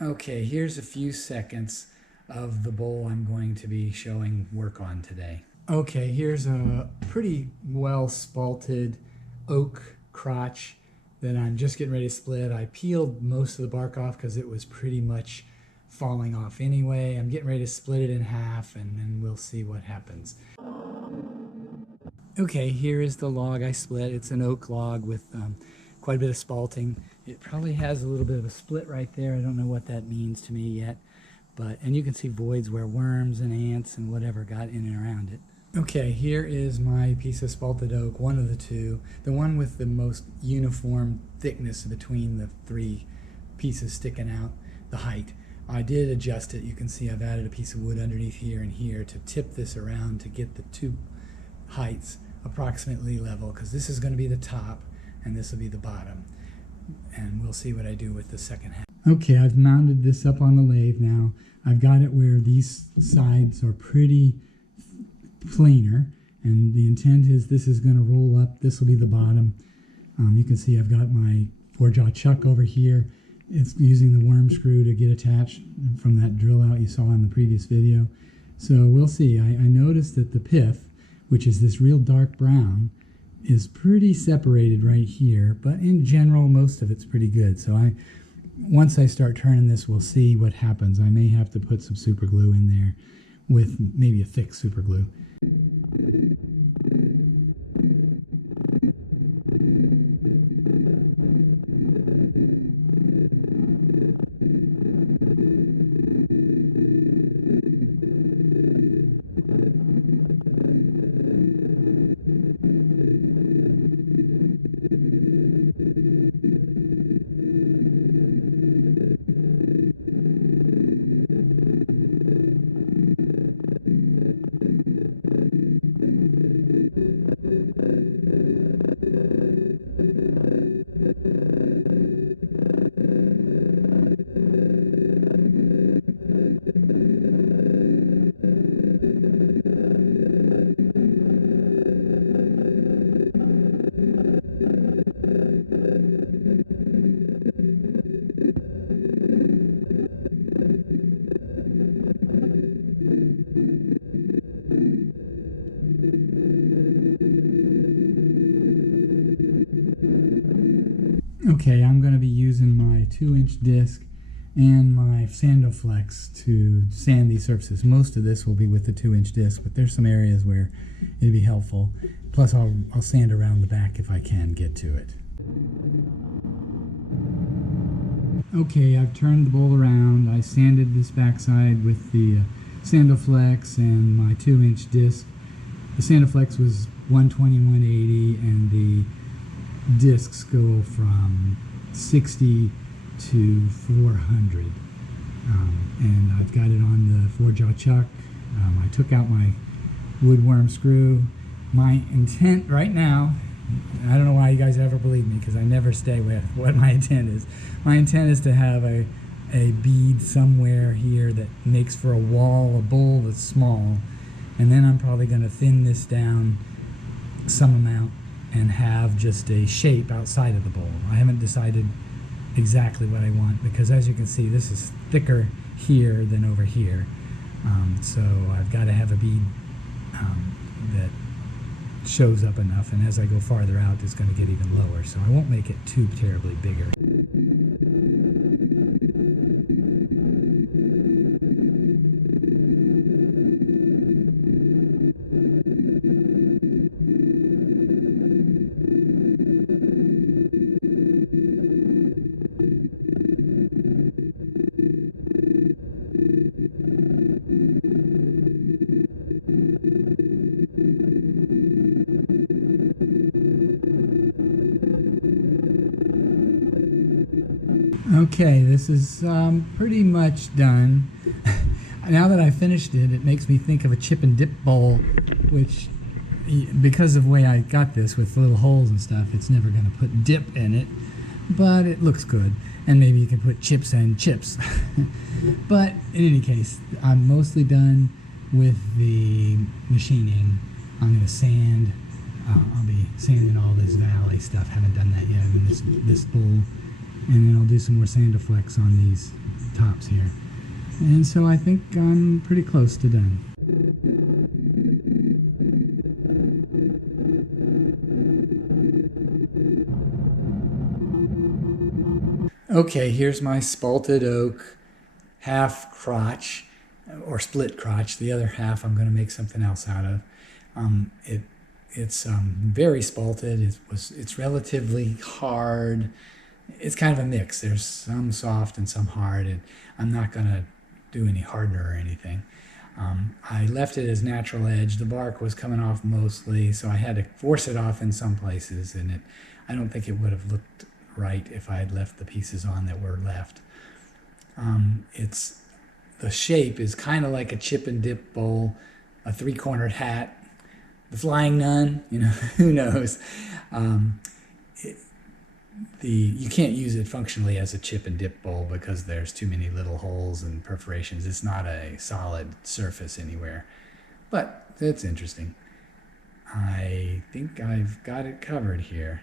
Okay, here's a few seconds of the bowl I'm going to be showing work on today. Okay, here's a pretty well spalted oak crotch that I'm just getting ready to split. I peeled most of the bark off because it was pretty much falling off anyway. I'm getting ready to split it in half and then we'll see what happens. Okay, here is the log I split. It's an oak log with quite a bit of spalting. It probably has a little bit of a split right there. I don't know what that means to me yet. And you can see voids where worms and ants and whatever got in and around it. Okay, here is my piece of spalted oak, one of the two. The one with the most uniform thickness between the three pieces sticking out, the height. I did adjust it. You can see I've added a piece of wood underneath here and here to tip this around to get the two heights approximately level, because this is going to be the top and this will be the bottom. And we'll see what I do with the second half. Okay, I've mounted this up on the lathe now. I've got it where these sides are pretty planar, and the intent is this is going to roll up. This will be the bottom. You can see I've got my 4-jaw chuck over here. It's using the worm screw to get attached from that drill out you saw in the previous video. So we'll see. I noticed that the pith, which is this real dark brown, is pretty separated right here, but in general most of it's pretty good. So once I start turning this, we'll see what happens. I may have to put some super glue in there with maybe a thick super glue. Okay, I'm going to be using my 2-inch disc and my Sandoflex to sand these surfaces. Most of this will be with the 2-inch disc, but there's some areas where it'd be helpful. Plus I'll sand around the back if I can get to it. Okay, I've turned the bowl around. I sanded this backside with the Sandoflex and my 2-inch disc. The Sandoflex was 120, 180, and the discs go from 60 to 400. And I've got it on the 4-jaw chuck. I took out my wood worm screw. My intent right now, I don't know why you guys ever believe me, because I never stay with what my intent is. My intent is to have a bead somewhere here that makes for a wall, a bowl that's small, and then I'm probably going to thin this down some amount and have just a shape outside of the bowl. I haven't decided exactly what I want, because as you can see, this is thicker here than over here. So I've got to have a bead that shows up enough, and as I go farther out, it's going to get even lower, so I won't make it too terribly bigger. Okay, this is pretty much done. Now that I finished it, it makes me think of a chip and dip bowl, which, because of the way I got this with little holes and stuff, it's never going to put dip in it, but it looks good. And maybe you can put chips and chips. But in any case, I'm mostly done with the machining. I'm going to sand. I'll be sanding all this valley stuff. Haven't done that yet in this bowl. And then I'll do some more Sandoflex on these top And so I think I'm pretty close to done. Okay, here's my spalted oak half crotch or split crotch. The other half I'm going to make something else out of. It's very spalted. It's relatively hard. It's kind of a mix. There's some soft and some hard, and I'm not going to do any hardener or anything. I left it as natural edge. The bark was coming off mostly, so I had to force it off in some places, and I don't think it would have looked right if I had left the pieces on that were left. The shape is kind of like a chip and dip bowl, a three-cornered hat, the flying nun, who knows. You can't use it functionally as a chip and dip bowl because there's too many little holes and perforations. It's not a solid surface anywhere, but it's interesting. I think I've got it covered here.